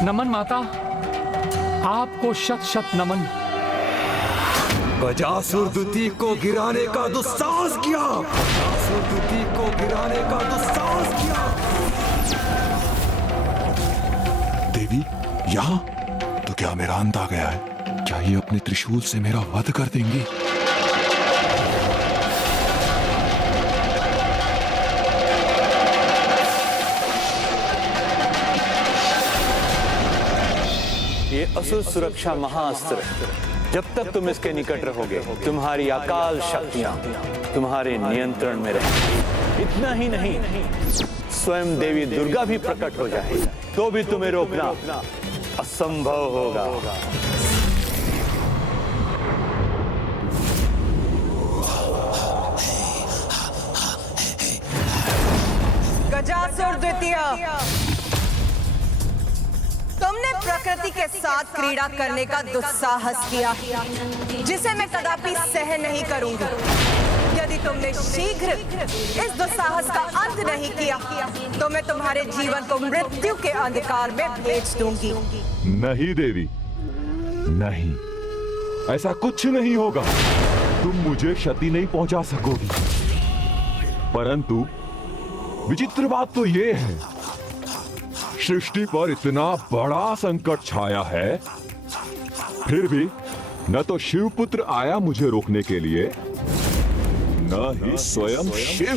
नमन माता, आपको शत शत नमन। गजासुर द्वितीय को गिराने का दुस्साहस किया, गजासुर द्वितीय को गिराने का दुस्साहस किया। देवी यहाँ? तो क्या मेरा अंत आ गया है? क्या ये अपने त्रिशूल से मेरा वध कर देंगी? ये असुर सुरक्षा महाअस्त्र, जब तक तुम इसके निकट रहोगे तुम्हारी अकाल शक्तियां तुम्हारे नियंत्रण में रहेंगी। इतना ही नहीं, स्वयं देवी दुर्गा भी प्रकट हो जाएगी तो भी तुम्हें रोकना असंभव होगा। गजासुर द्वितीय, तुमने प्रकृति के साथ क्रीड़ा करने का दुस्साहस किया, जिसे मैं कदापि सहन नहीं करूंगी। यदि तुमने शीघ्र इस दुस्साहस का अंत नहीं किया, तो मैं तुम्हारे जीवन को मृत्यु के अंधकार में भेज दूंगी। नहीं देवी, नहीं, ऐसा कुछ नहीं होगा। तुम मुझे क्षति नहीं पहुंचा सकोगी। परंतु विचित्र बात तो ये है, सृष्टि पर इतना बड़ा संकट छाया है, फिर भी न तो शिवपुत्र आया मुझे रोकने के लिए, न ही स्वयं शिव।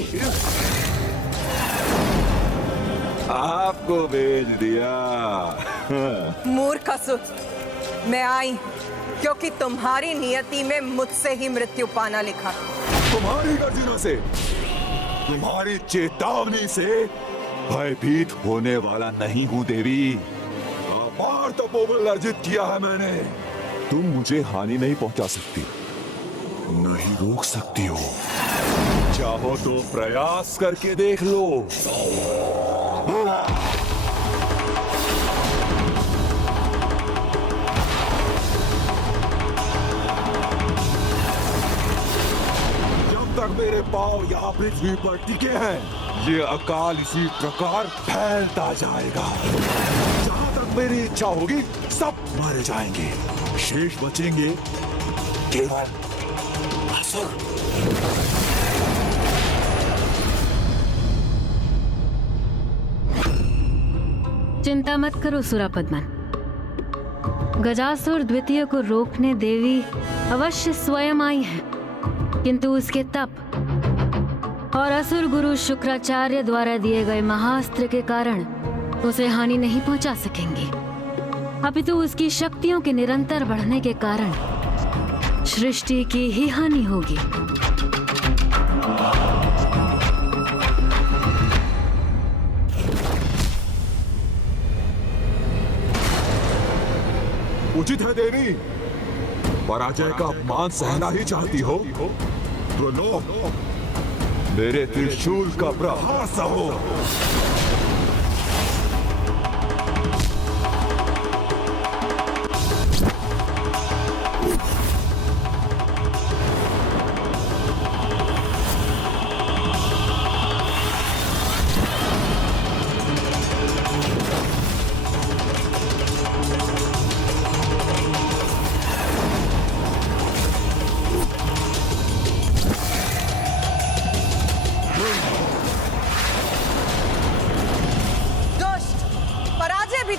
आपको भेज दिया। मूर्ख असुर, मैं आई क्योंकि तुम्हारी नियति में मुझसे ही मृत्यु पाना लिखा। तुम्हारी गर्जना से, तुम्हारी चेतावनी से भयभीत होने वाला नहीं हूं देवी। अपार तपोबल अर्जित किया है मैंने। तुम मुझे हानि नहीं पहुंचा सकती, नहीं रोक सकती हो। चाहो तो प्रयास करके देख लो। जब तक मेरे पांव यहाँ पृथ्वी पर टिके हैं, ये अकाल इसी प्रकार फैलता जाएगा। जहां तक मेरी इच्छा होगी सब मारे जाएंगे, शेष बचेंगे केवल असुर। चिंता मत करो सुरापद्मन, गजासुर द्वितीय को रोकने देवी अवश्य स्वयं आई है, किंतु उसके तप और असुर गुरु शुक्राचार्य द्वारा दिए गए महाअस्त्र के कारण उसे हानि नहीं पहुंचा सकेंगे। अपितु उसकी शक्तियों के निरंतर बढ़ने के कारण सृष्टि की ही हानि होगी। उचित है देवी, पराजय का अपमान सहना ही चाहती हो तो लो, मेरे त्रिशूल का प्रहार सहो।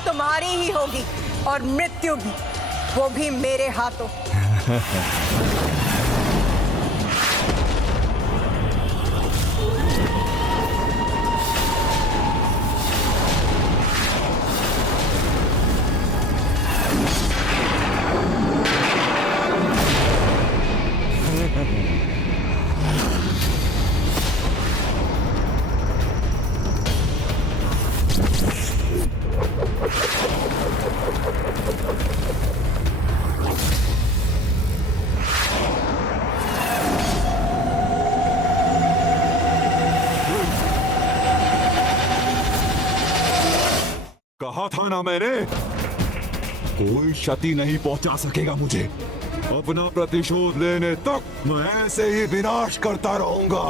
तुम्हारी ही होगी और मृत्यु भी, वो भी मेरे हाथों। कहा था ना मैंने, कोई क्षति नहीं पहुंचा सकेगा मुझे। अपना प्रतिशोध लेने तक मैं ऐसे ही विनाश करता रहूंगा।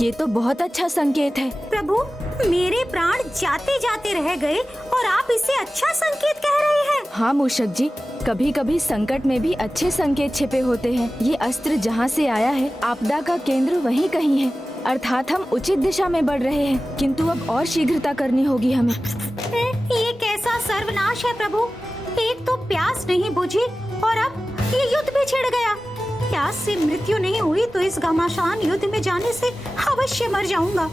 ये तो बहुत अच्छा संकेत है। प्रभु, मेरे प्राण जाते जाते रह गए और आप इसे अच्छा संकेत कह रहे हैं। हाँ मूषक जी, कभी कभी संकट में भी अच्छे संकेत छिपे होते हैं। ये अस्त्र जहाँ से आया है, आपदा का केंद्र वहीं कहीं है, अर्थात हम उचित दिशा में बढ़ रहे हैं, किंतु अब और शीघ्रता करनी होगी हमें। ये कैसा सर्वनाश है प्रभु। एक तो प्यास नहीं बुझी और अब ये युद्ध भी छिड़ गया। प्यास से मृत्यु नहीं हुई तो इस घमासान युद्ध में जाने से अवश्य मर जाऊंगा।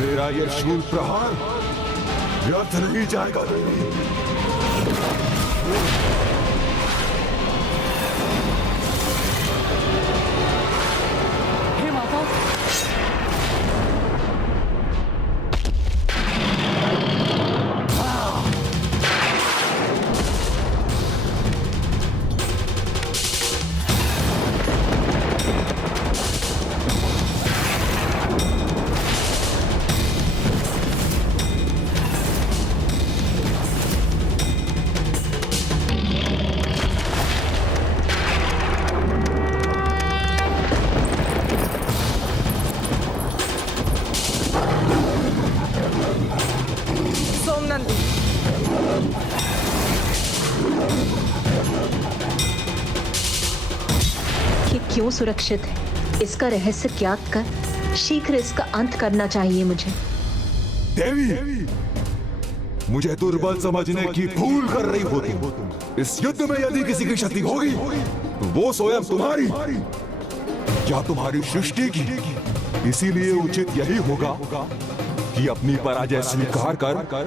मेरा ये शूल प्रहार व्यर्थ नहीं जाएगा देवी। हे माता, सोमनंदी, ये क्यों सुरक्षित है? इसका रहस्य ज्ञात कर शीघ्र इसका अंत करना चाहिए मुझे। देवी, मुझे दुर्बल समझने की भूल कर रही हो तुम। इस युद्ध में यदि किसी की क्षति होगी तो वो स्वयं तुम्हारी या तुम्हारी सृष्टि की। इसीलिए उचित यही होगा कि अपनी पराजय स्वीकार कर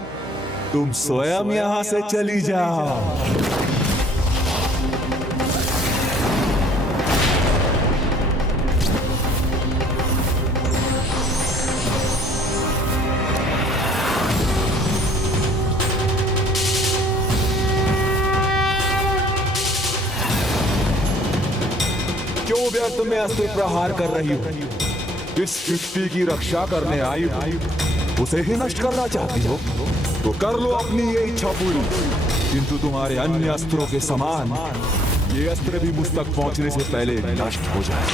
तुम स्वयं यहाँ से चली जाओ। क्यों व्यर्थ में अस्त्र प्रहार कर रही हो? जिस सृष्टि की रक्षा करने आई हो उसे ही नष्ट करना चाहती हो तो कर लो अपनी ये इच्छा पूरी, किंतु तुम्हारे अन्य अस्त्रों के समान ये अस्त्र भी मुझ तक पहुंचने से पहले नष्ट हो जाए।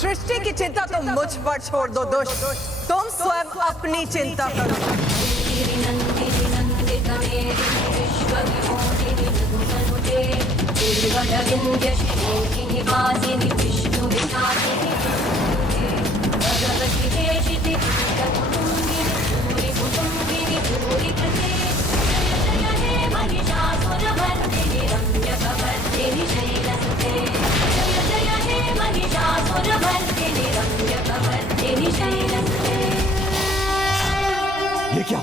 सृष्टि की चिंता तुम मुझ पर छोड़ दो दुष्ट। तुम स्वयं अपनी चिंता करो। ये क्या?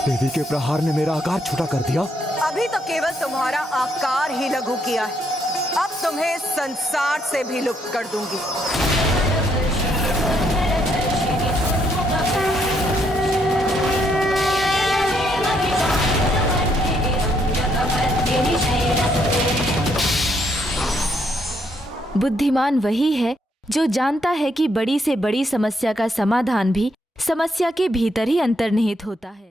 देवी के प्रहार ने मेरा आकार छोटा कर दिया। अभी तो केवल तुम्हारा आकार ही लघु किया है, अब तुम्हें संसार से भी लुप्त कर दूंगी। बुद्धिमान वही है जो जानता है कि बड़ी से बड़ी समस्या का समाधान भी समस्या के भीतर ही अंतर्निहित होता है।